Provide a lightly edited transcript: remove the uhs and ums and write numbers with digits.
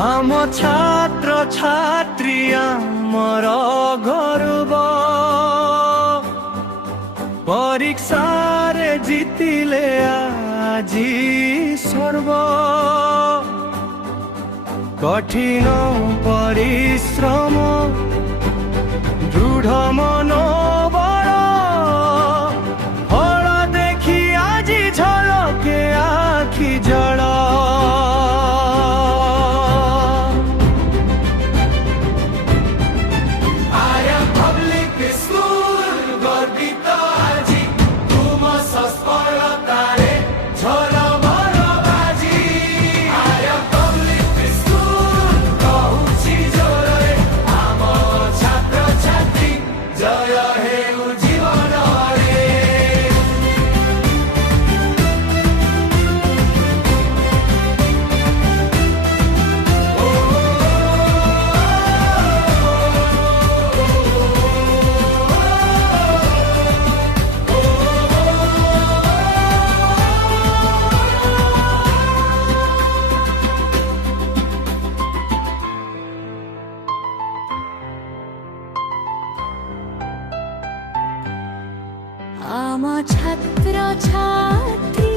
आम छात्र छात्री आमर गौरव परीक्षा रे जीतिले आजी सर्व कठिन परिश्रम दृढ़ मनोबल फल देखी आजी झलके आखि जल आम छात्र छात्री